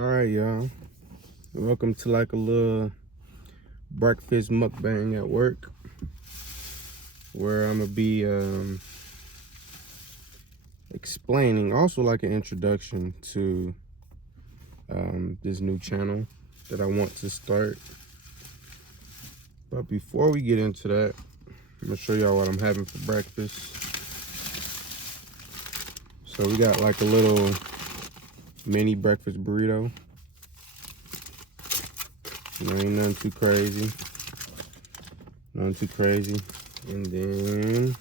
Alright, y'all. Welcome to like a little breakfast mukbang at work, where I'm gonna be explaining, also like an introduction to this new channel that I want to start. But before we get into that, I'm gonna show y'all what I'm having for breakfast. So we got like a little mini breakfast burrito. Ain't nothing too crazy. Nothing too crazy. And then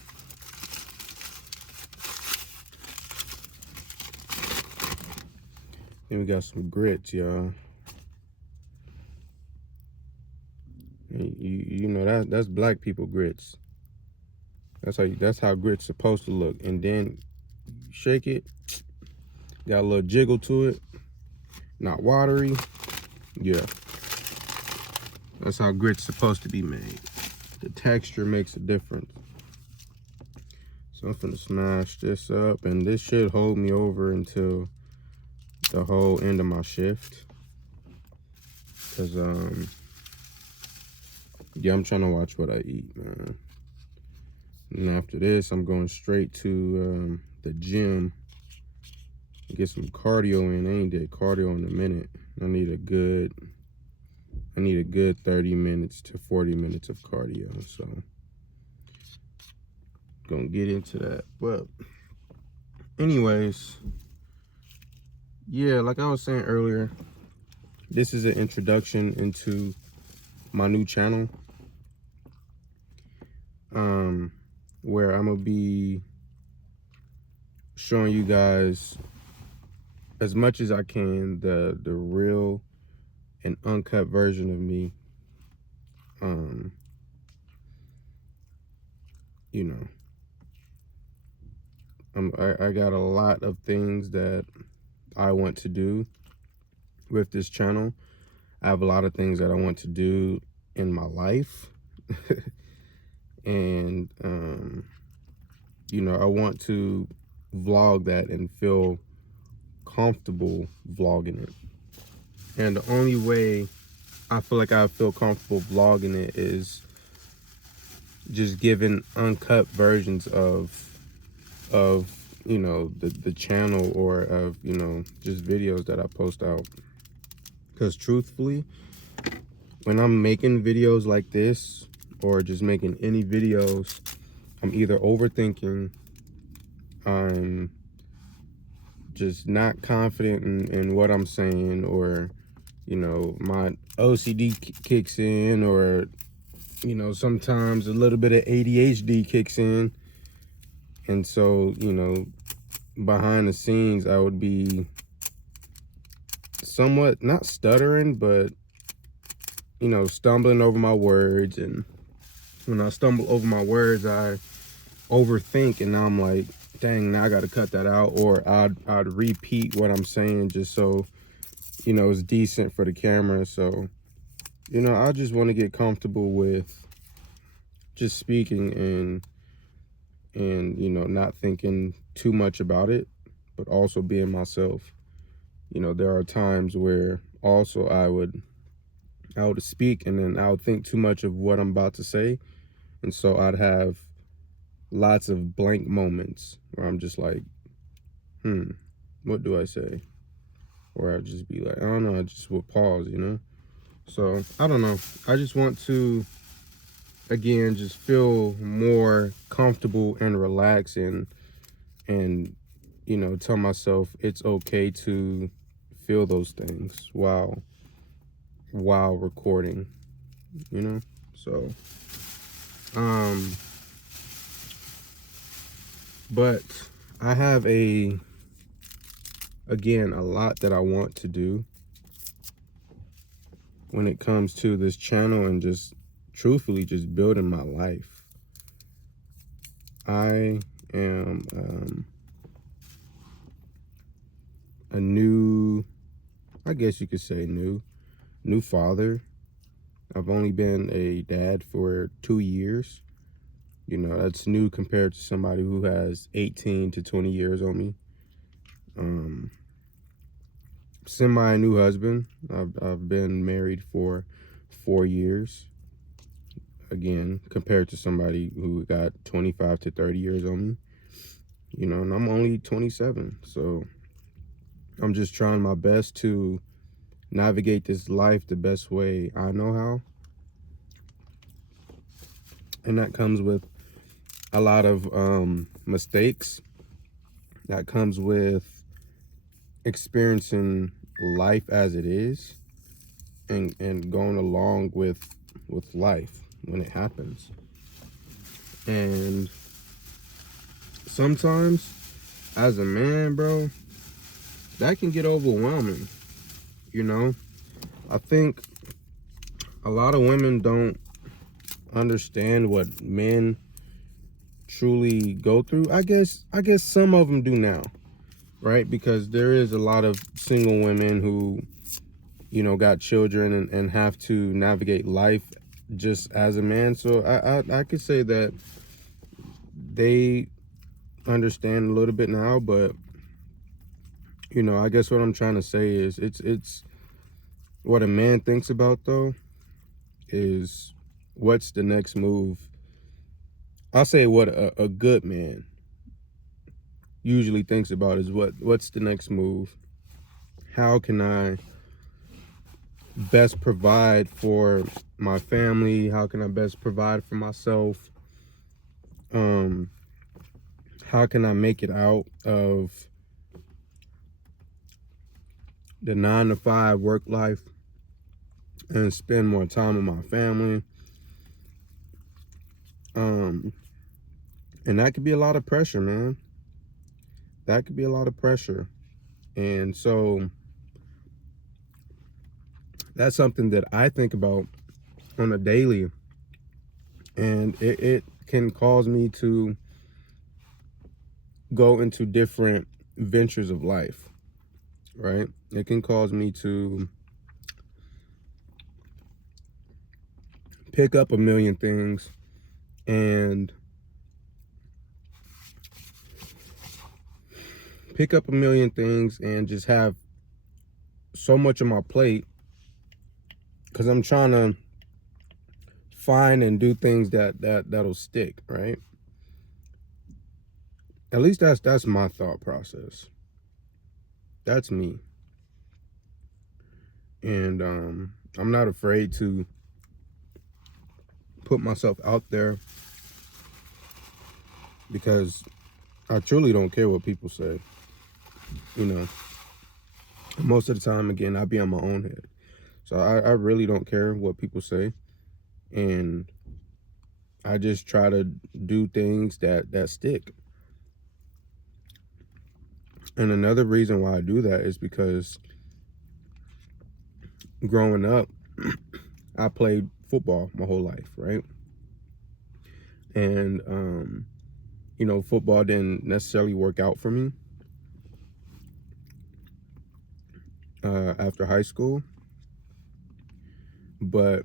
we got some grits, y'all. You know that's black people grits. That's how grits supposed to look. And then shake it. Got a little jiggle to it. Not watery. Yeah. That's how grits supposed to be made. The texture makes a difference. So I'm finna smash this up, and this should hold me over until the whole end of my shift. Cause yeah, I'm trying to watch what I eat, man. And after this, I'm going straight to the gym. Get some cardio in. I ain't did cardio in a minute. I need a good 30 minutes to 40 minutes of cardio. So gonna get into that. But anyways, yeah, like I was saying earlier, this is an introduction into my new channel, where I'm gonna be showing you guys as much as I can the real and uncut version of me. You know, I got a lot of things that I want to do with this channel. I have a lot of things that I want to do in my life. And you know, I want to vlog that and feel comfortable vlogging it. And the only way I feel like I feel comfortable vlogging it is just giving uncut versions of you know, the channel, or of, you know, just videos that I post out. Because truthfully, when I'm making videos like this, or just making any videos, I'm either overthinking, I'm just not confident in what I'm saying, or, you know, my OCD kicks in, or, you know, sometimes a little bit of ADHD kicks in. And so, you know, behind the scenes, I would be somewhat, not stuttering, but, you know, stumbling over my words. And when I stumble over my words, I overthink, and now I'm like, dang, now I got to cut that out. Or I'd repeat what I'm saying just so, you know, it's decent for the camera. So, you know, I just want to get comfortable with just speaking, and you know, not thinking too much about it, but also being myself. You know, there are times where also I would speak, and then I would think too much of what I'm about to say, and so I'd have lots of blank moments where I'm just like, what do I say? Or I'd just be like, I don't know, I just would pause, you know? So I don't know, I just want to, again, just feel more comfortable and relaxed, and you know, tell myself it's okay to feel those things while recording, you know? So but I have again, a lot that I want to do when it comes to this channel, and just truthfully just building my life. I am a new, I guess you could say new father. I've only been a dad for 2 years. You know, that's new compared to somebody who has 18 to 20 years on me. semi-new husband. I've been married for 4 years. Again, compared to somebody who got 25 to 30 years on me, you know, and I'm only 27. So I'm just trying my best to navigate this life the best way I know how. And that comes with a lot of mistakes. That comes with experiencing life as it is, and going along with life when it happens. And sometimes as a man, bro, that can get overwhelming, you know. I think a lot of women don't understand what men truly go through. I guess some of them do now, right? Because there is a lot of single women who, you know, got children and have to navigate life just as a man. So I could say that they understand a little bit now, but you know, I guess what I'm trying to say is it's what a man thinks about though is what's the next move. I'll say what a good man usually thinks about is what's the next move. How can I best provide for my family? How can I best provide for myself? How can I make it out of the 9 to 5 work life and spend more time with my family? And that could be a lot of pressure, man. That could be a lot of pressure. And so that's something that I think about on a daily. And it can cause me to go into different ventures of life, right? It can cause me to pick up a million things and just have so much on my plate because I'm trying to find and do things that'll stick, right? At least that's my thought process. That's me. And I'm not afraid to put myself out there because I truly don't care what people say. You know, most of the time, again, I be on my own head. So I really don't care what people say. And I just try to do things that stick. And another reason why I do that is because growing up, I played football my whole life, right? And, you know, football didn't necessarily work out for me after high school. But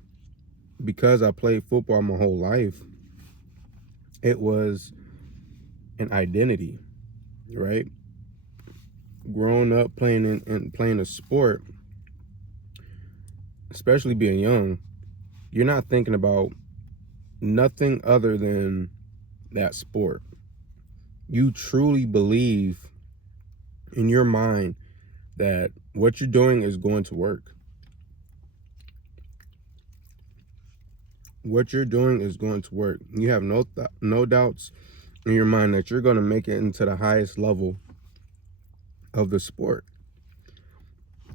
because I played football my whole life, it was an identity, right? Growing up playing and playing a sport, especially being young, you're not thinking about nothing other than that sport. You truly believe in your mind that what you're doing is going to work. What you're doing is going to work. You have no doubts in your mind that you're going to make it into the highest level of the sport.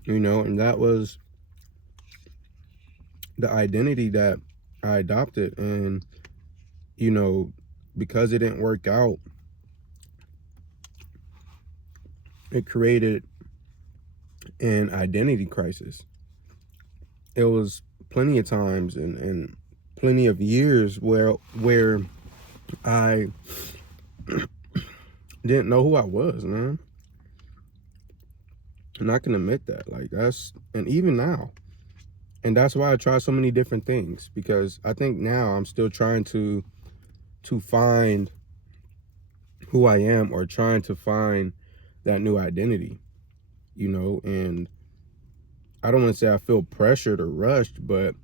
You know, and that was the identity that I adopted. And, you know, because it didn't work out, it created an identity crisis. It was plenty of times and plenty of years where I didn't know who I was, man. And I can admit that. Like, and even now. And that's why I try so many different things, because I think now I'm still trying to find who I am, or trying to find that new identity, you know. And I don't want to say I feel pressured or rushed, but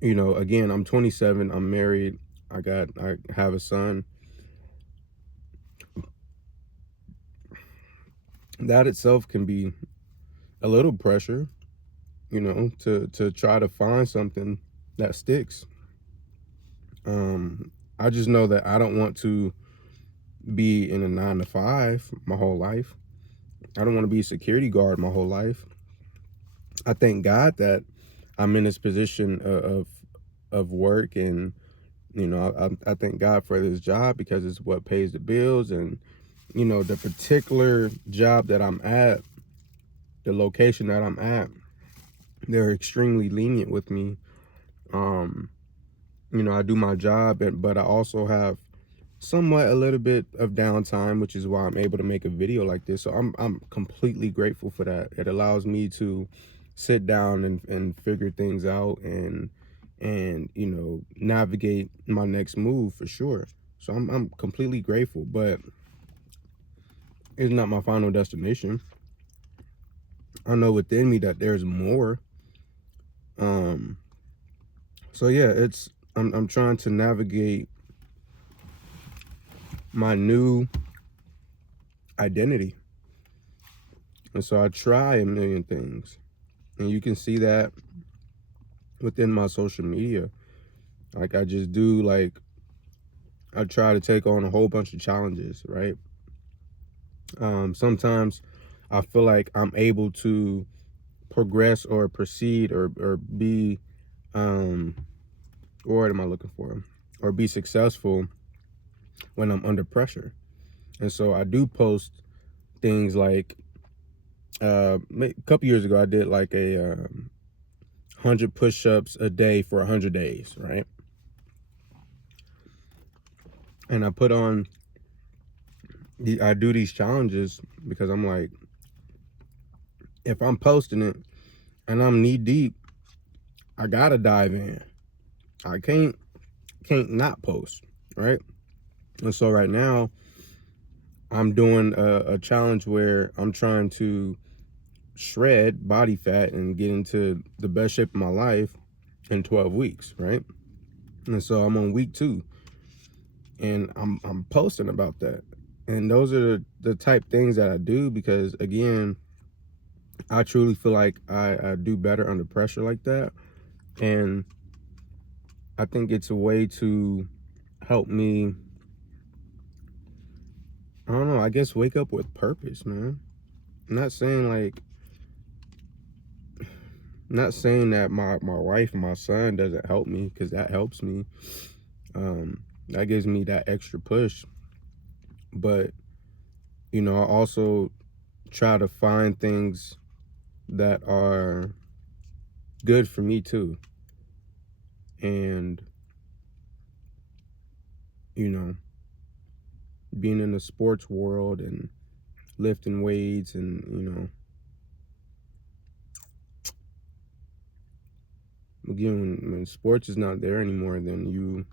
you know, again, I'm 27, I'm married, I have a son. That itself can be a little pressure, you know, to try to find something that sticks. I just know that I don't want to be in a 9 to 5 my whole life. I don't want to be a security guard my whole life. I thank God that I'm in this position of work, and you know, I thank God for this job because it's what pays the bills. And you know, the particular job that I'm at, the location that I'm at, they're extremely lenient with me. Um, you know, I do my job, but I also have somewhat a little bit of downtime, which is why I'm able to make a video like this. So I'm completely grateful for that. It allows me to sit down and figure things out, and you know, navigate my next move for sure. So I'm completely grateful, but it's not my final destination. I know within me that there's more. Um so yeah, I'm trying to navigate my new identity. And so I try a million things. And you can see that within my social media. Like I just do, like, I try to take on a whole bunch of challenges, right? Sometimes I feel like I'm able to progress or proceed or be, what word am I looking for? Or be successful when I'm under pressure. And so I do post things like, a couple years ago, I did like a 100 push-ups a day for 100 days, right? And I do these challenges because I'm like, if I'm posting it and I'm knee deep, I gotta dive in. I can't not post, right? And so right now I'm doing a challenge where I'm trying to shred body fat and get into the best shape of my life in 12 weeks, right? And so I'm on week 2, and I'm posting about that. And those are the type things that I do because, again, I truly feel like I do better under pressure like that. And I think it's a way to help me, I don't know, I guess wake up with purpose, man. I'm not saying like, not saying that my wife and my son doesn't help me, because that helps me. That gives me that extra push. But, you know, I also try to find things that are good for me too. And, you know, being in the sports world and lifting weights, and, you know, again, when sports is not there anymore, then you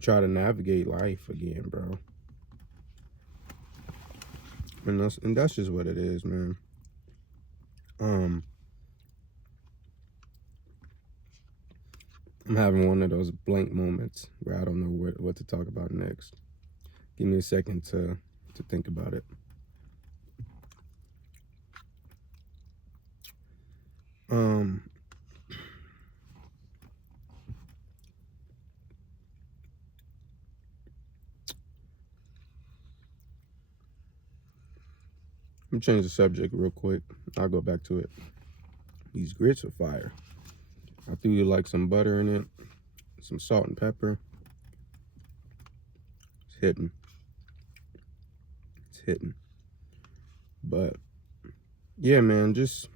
try to navigate life again, bro. And that's just what it is, man. I'm having one of those blank moments where I don't know what to talk about next. Give me a second to think about it. Um, let me change the subject real quick. I'll go back to it. These grits are fire. I threw like some butter in it, some salt and pepper. It's hitting. It's hitting. But yeah, man, just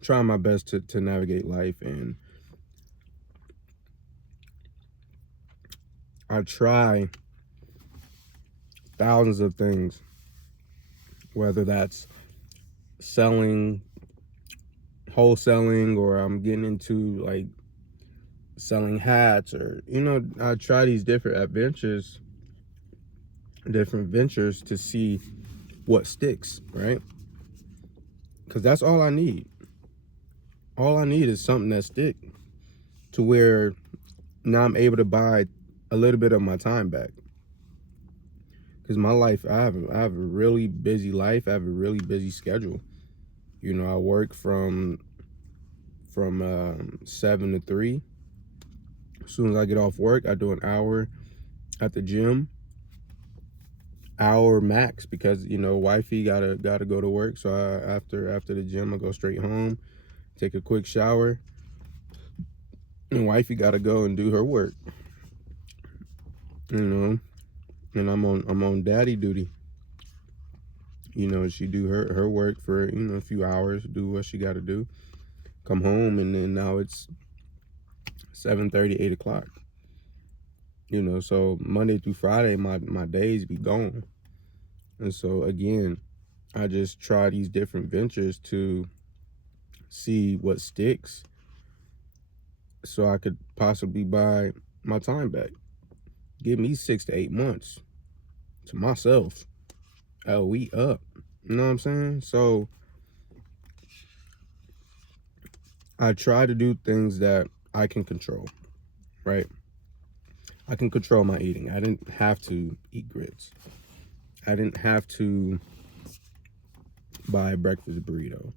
trying my best to navigate life. And I try thousands of things, whether that's selling, wholesaling, or I'm getting into like selling hats, or, you know, I try these different ventures to see what sticks, right? Because that's all I need. All I need is something that stick to where now I'm able to buy a little bit of my time back. Because my life, I have a really busy life. I have a really busy schedule. You know, I work from 7 to 3. As soon as I get off work, I do an hour at the gym, hour max, because you know wifey gotta go to work. So after the gym, I go straight home, take a quick shower, and wifey gotta go and do her work. You know, and I'm on daddy duty. You know, she do her work for a few hours, do what she gotta do, come home, and then now it's 7:30, 8 o'clock. You know, so Monday through Friday, my days be gone. And so again, I just try these different ventures to see what sticks, so I could possibly buy my time back. Give me 6 to 8 months to myself. Oh, we up. You know what I'm saying? So I try to do things that I can control, right? I can control my eating. I didn't have to eat grits. I didn't have to buy a breakfast burrito.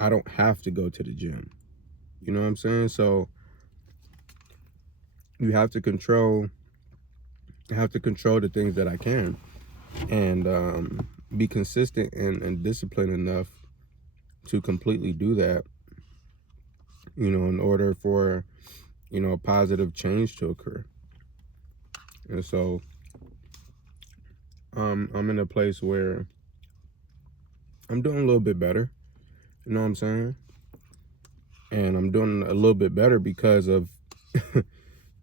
I don't have to go to the gym. You know what I'm saying? So you have to control the things that I can, and be consistent and disciplined enough to completely do that, in order for, a positive change to occur. And so I'm in a place where I'm doing a little bit better, you know what I'm saying? And I'm doing a little bit better because of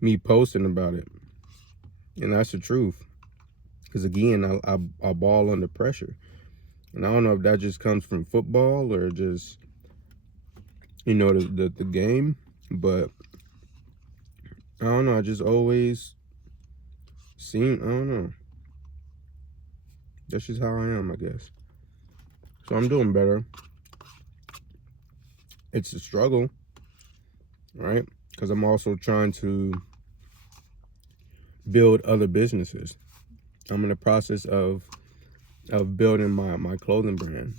me posting about it. And that's the truth. Because again, I ball under pressure. And I don't know if that just comes from football or just, the game. But I don't know. I just always I don't know. That's just how I am, I guess. So I'm doing better. It's a struggle, right? Because I'm also trying to build other businesses. I'm in the process of building my clothing brand.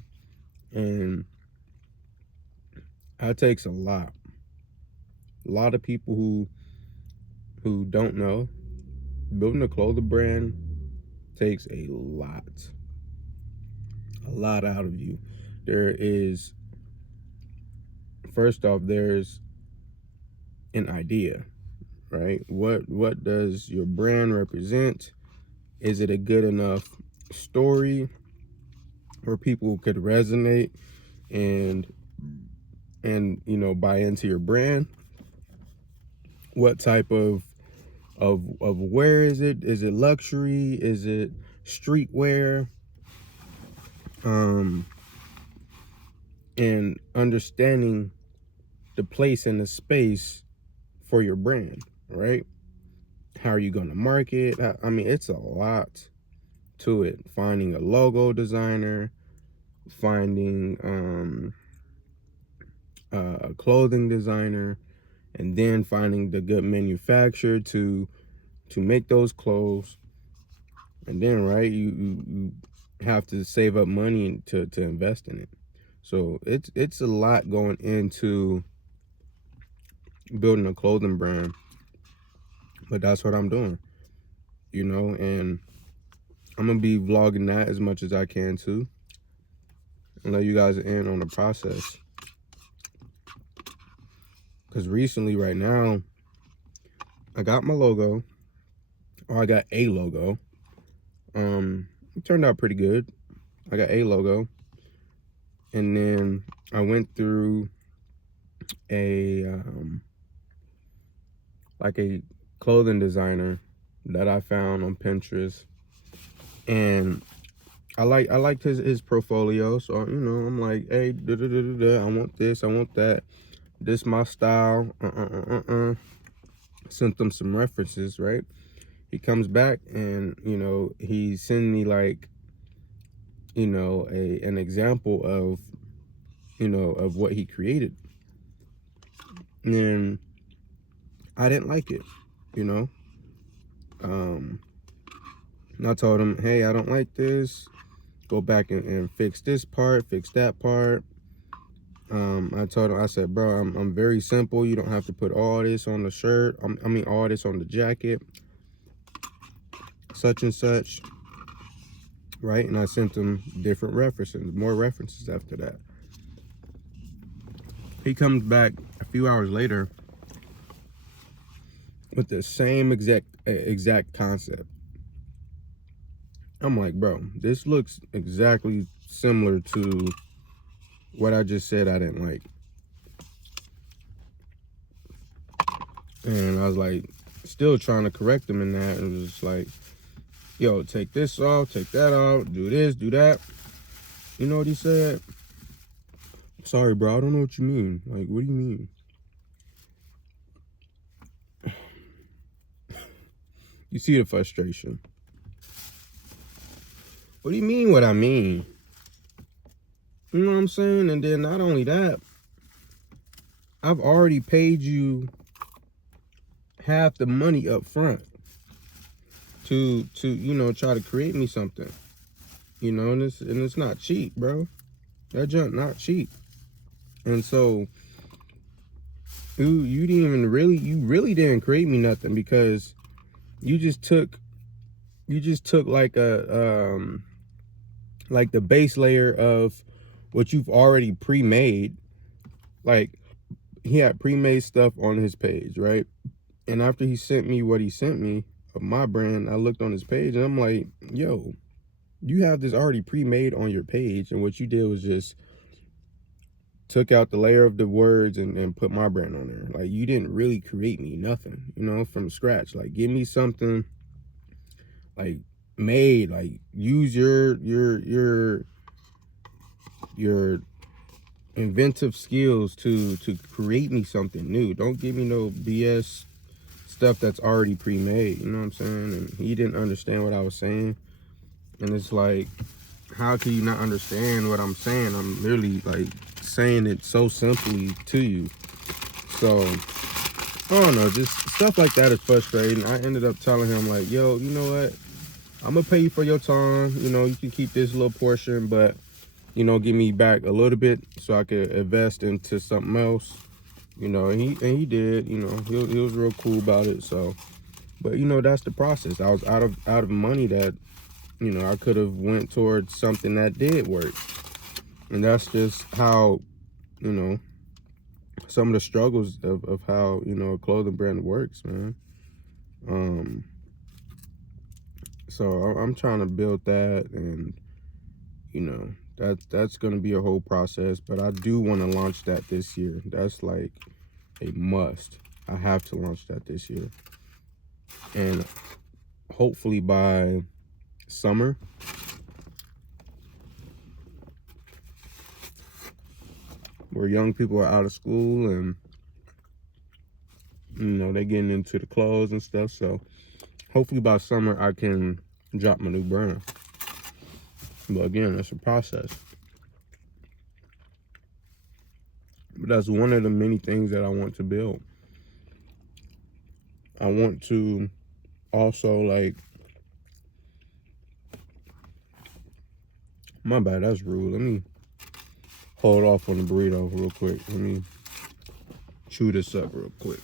And that takes a lot. A lot of people who don't know, building a clothing brand takes a lot out of you. First off, there's an idea, right? What does your brand represent? Is it a good enough story where people could resonate and buy into your brand? What type of wear is it? Is it luxury? Is it streetwear? And understanding the place and the space for your brand, right? How are you going to market? I mean, it's a lot to it. Finding a logo designer, finding a clothing designer, and then finding the good manufacturer to make those clothes. And then, right, you have to save up money to invest in it. So it's a lot going into building a clothing brand, but that's what I'm doing, and I'm gonna be vlogging that as much as I can too, and let you guys in on the process. Because recently, right now, I got my logo, or I got a logo. It turned out pretty good. I got a logo, and then I went through a like a clothing designer that I found on Pinterest, and I liked his portfolio. So I'm like, hey, I want this, I want that. This my style. Sent them some references, right? He comes back and he sent me like you know, an example of, you know, of what he created. And I didn't like it, you know. And I told him, hey, I don't like this. Go back and fix this part, fix that part. I told him, I said, bro, I'm very simple. You don't have to put all this on the shirt. I mean, all this on the jacket, such and such, right? And I sent him different references, more references after that. He comes back a few hours later with the same exact concept. I'm like, bro, this looks exactly similar to what I just said I didn't like. And I was like, still trying to correct him in that. And it was just like, yo, take this off, take that off, do this, do that. You know what he said? Sorry, bro, I don't know what you mean. Like, what do you mean? You see the frustration. What do you mean what I mean? You know what I'm saying? And then not only that, I've already paid you half the money up front to you know, try to create me something. You know, and it's not cheap, bro. That junk not cheap. And so you didn't even really didn't create me nothing, because you just took like the base layer of what you've already pre-made. Like, he had pre-made stuff on his page, right? And after he sent me what he sent me of my brand, I looked on his page and I'm like, yo, you have this already pre-made on your page, and what you did was just took out the layer of the words and put my brand on there. Like, you didn't really create me nothing, you know, from scratch. Like, give me something like made, like use your inventive skills to create me something new. Don't give me no BS stuff that's already pre-made, you know what I'm saying? And he didn't understand what I was saying. And it's like, how can you not understand what I'm saying? I'm literally like saying it so simply to you. So I don't know, just stuff like that is frustrating. I ended up telling him, like, yo, you know what, I'm gonna pay you for your time. You know, you can keep this little portion, but, you know, give me back a little bit so I could invest into something else. You know, and he did. You know, he was real cool about it. So, but you know, that's the process. I was out of money that, you know, I could have went towards something that did work. And that's just how, you know, some of the struggles of how, you know, a clothing brand works, man. So I'm trying to build that, and, you know, that's going to be a whole process, but I do want to launch that this year. That's like a must. I have to launch that this year. And hopefully by summer, where young people are out of school and, you know, they're getting into the clothes and stuff. So hopefully by summer I can drop my new brand. But again, it's a process. But that's one of the many things that I want to build. I want to also, like, my bad, that's rude. Let me hold off on the burrito real quick. Let me chew this up real quick.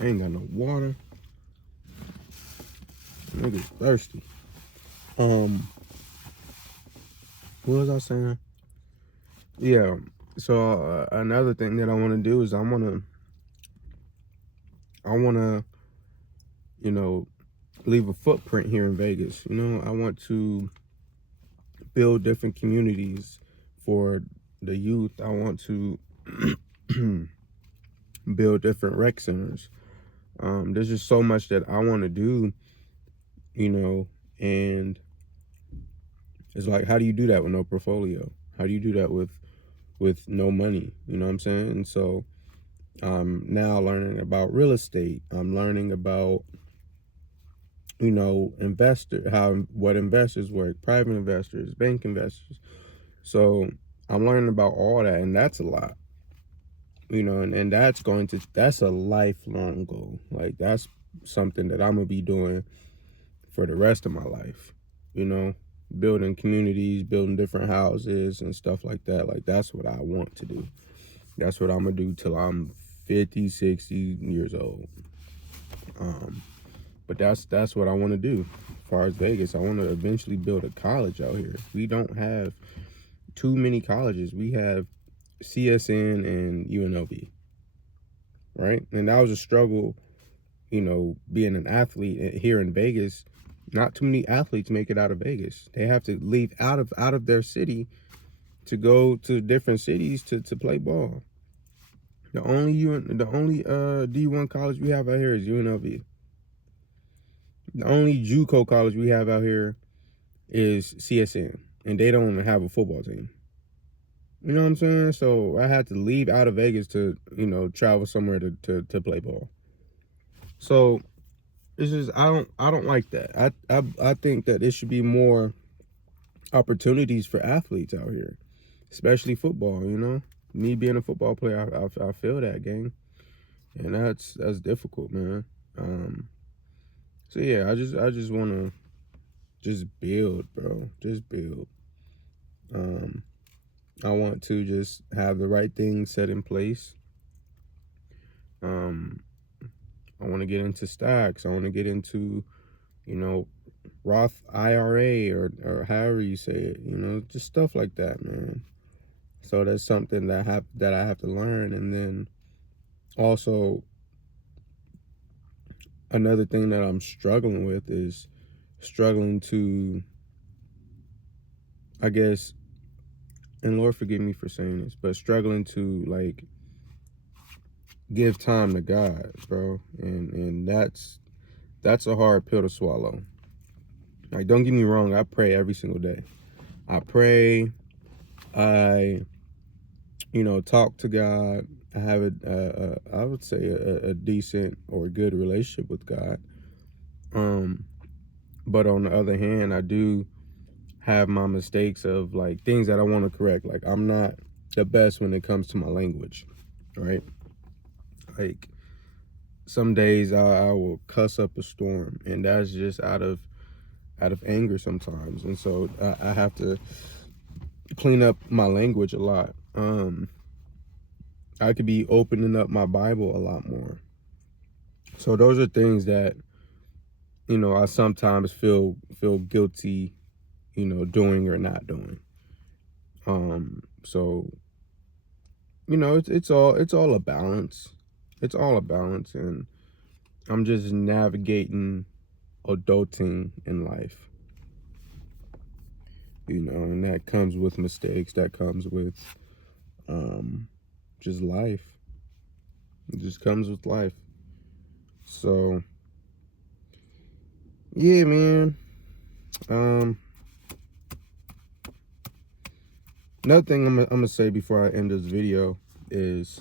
I ain't got no water. Nigga's thirsty. What was I saying? Yeah. So another thing that I want to do is I want to, you know, leave a footprint here in Vegas. You know, I want to build different communities for the youth. I want to build different rec centers. There's just so much that I want to do, you know, And it's like, how do you do that with no portfolio? How do you do that with no money? You know what I'm saying? And so I'm now learning about real estate. I'm learning about, what investors work, private investors, bank investors. So I'm learning about all that, and that's a lot. And that's a lifelong goal. Like, that's something that I'm gonna be doing for the rest of my life. Building communities, building different houses and stuff like that. Like, that's what I want to do. That's what I'm gonna do till I'm 50, 60 years old. But that's what I want to do. As far as Vegas, I want to eventually build a college out here. We don't have too many colleges. We have CSN and UNLV, right? And that was a struggle, being an athlete here in Vegas. Not too many athletes make it out of Vegas. They have to leave out of their city to go to different cities to play ball. The only D1 college we have out here is UNLV. The only JUCO college we have out here is CSN, and they don't even have a football team. You know what I'm saying? So I had to leave out of Vegas to, travel somewhere to play ball. So it's just, I don't like that. I think that there should be more opportunities for athletes out here, especially football. Me being a football player, I feel that game, and that's difficult, man. So yeah, I just want to just build, bro. Just build. I want to just have the right things set in place. Um, I want to get into stocks. I want to get into, Roth IRA or however you say it. Just stuff like that, man. So that's something that I have to learn. And then also another thing that I'm struggling with is struggling to, I guess, and Lord forgive me for saying this, but struggling to, like, give time to God, bro. And that's a hard pill to swallow. Like, don't get me wrong, I pray every single day. I pray, I, talk to God. I have I would say a decent or good relationship with God. But on the other hand, I do have my mistakes of, like, things that I want to correct. Like, I'm not the best when it comes to my language, right? Like, some days I will cuss up a storm, and that's just out of anger sometimes. And so I have to clean up my language a lot. I could be opening up my Bible a lot more. So those are things that, I sometimes feel guilty, doing or not doing. So, it's all a balance. It's all a balance, and I'm just navigating adulting in life. And that comes with mistakes. That comes with just life. It just comes with life. So yeah, man. Another thing I'm gonna say before I end this video is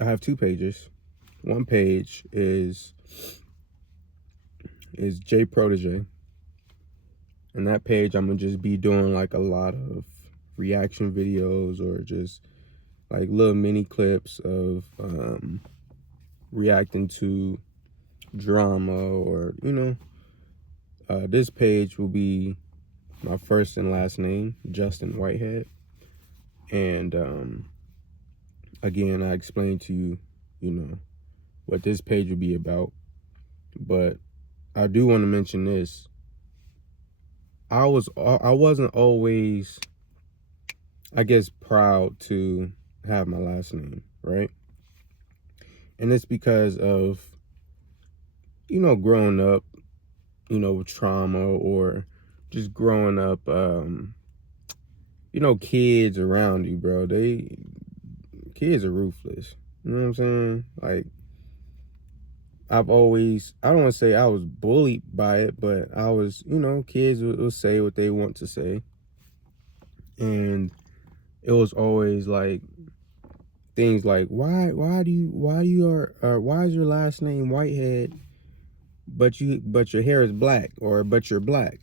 I have 2 pages. One page is J Protege, and that page I'm gonna just be doing, like, a lot of reaction videos, or just like little mini clips of reacting to drama, or this page will be my first and last name, Justin Whitehead. And again, I explained to you, what this page will be about. But I do want to mention this. I wasn't always, I guess, proud to have my last name, right? And it's because of, growing up, with trauma, or just growing up, kids around you, bro. Kids are ruthless. You know what I'm saying? Like, I've always, I don't want to say I was bullied by it, but I was, you know, kids will say what they want to say. And it was always like things like, why is your last name Whitehead, but your hair is black, or but you're black?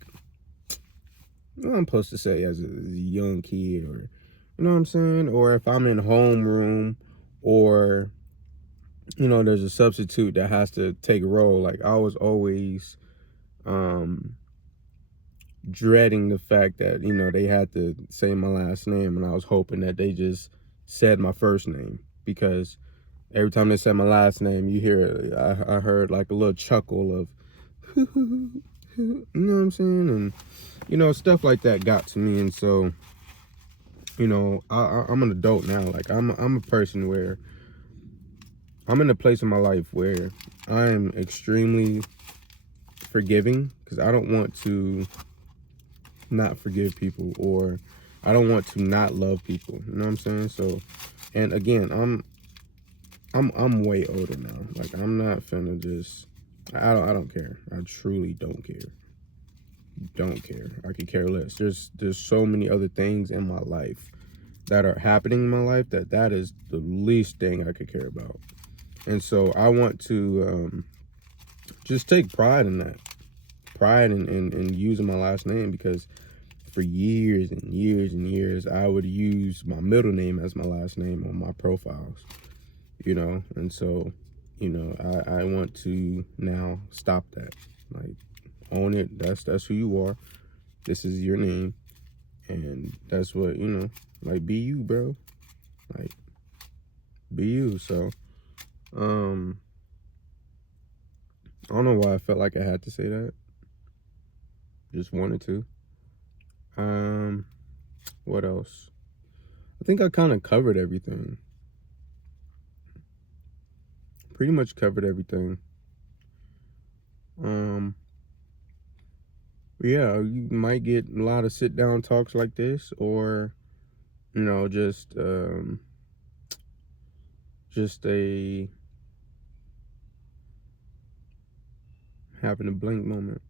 What I'm supposed to say as a young kid, or, you know what I'm saying? Or if I'm in homeroom, or, you know, there's a substitute that has to take a role. Like, I was always dreading the fact that, you know, they had to say my last name, and I was hoping that they just said my first name, because every time they said my last name, you hear, I heard like a little chuckle of, you know what I'm saying? And, you know, stuff like that got to me. And so, you know, I'm an adult now. Like, I'm a person where I'm in a place in my life where I am extremely forgiving, because I don't want to not forgive people, or I don't want to not love people. You know what I'm saying? So, and again, I'm way older now. Like, I'm not finna just, I don't care. I truly don't care. Don't care. I could care less. There's so many other things in my life that are happening in my life that is the least thing I could care about. And so I want to just take pride in that. Pride in using my last name, because for years and years and years, I would use my middle name as my last name on my profiles, you know? And so, you know, I want to now stop that. Like, own it. That's who you are. This is your name. And that's what, you know, like, be you, bro. Like, be you. So, I don't know why I felt like I had to say that. Just wanted to. What else? I think I kind of covered everything. Pretty much covered everything. Yeah, you might get a lot of sit down talks like this, or, you know, just a having a blank moment,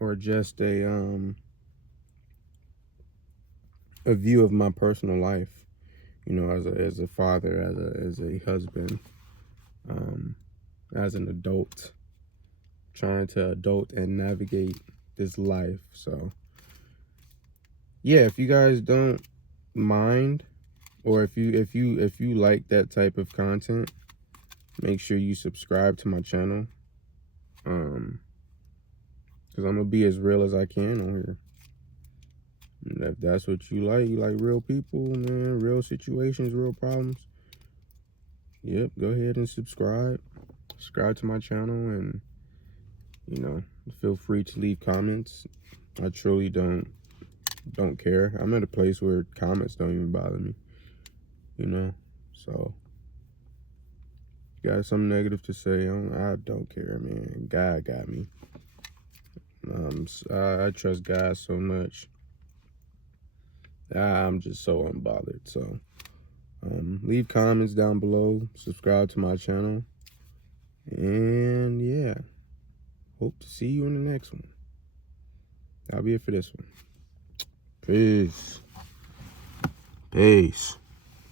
or just a view of my personal life, you know, as a father, as a husband, as an adult, trying to adult and navigate this life. So yeah, if you guys don't mind, or if you like that type of content, make sure you subscribe to my channel, because I'm gonna be as real as I can on here. And if that's what you like real people, man, real situations, real problems, yep, go ahead and subscribe to my channel. And, you know, feel free to leave comments. I truly don't care. I'm at a place where comments don't even bother me, you know. So, you got something negative to say, I don't care, man. God got me. I trust God so much. I'm just so unbothered. So, leave comments down below, subscribe to my channel, and yeah, hope to see you in the next one. That'll be it for this one. Peace.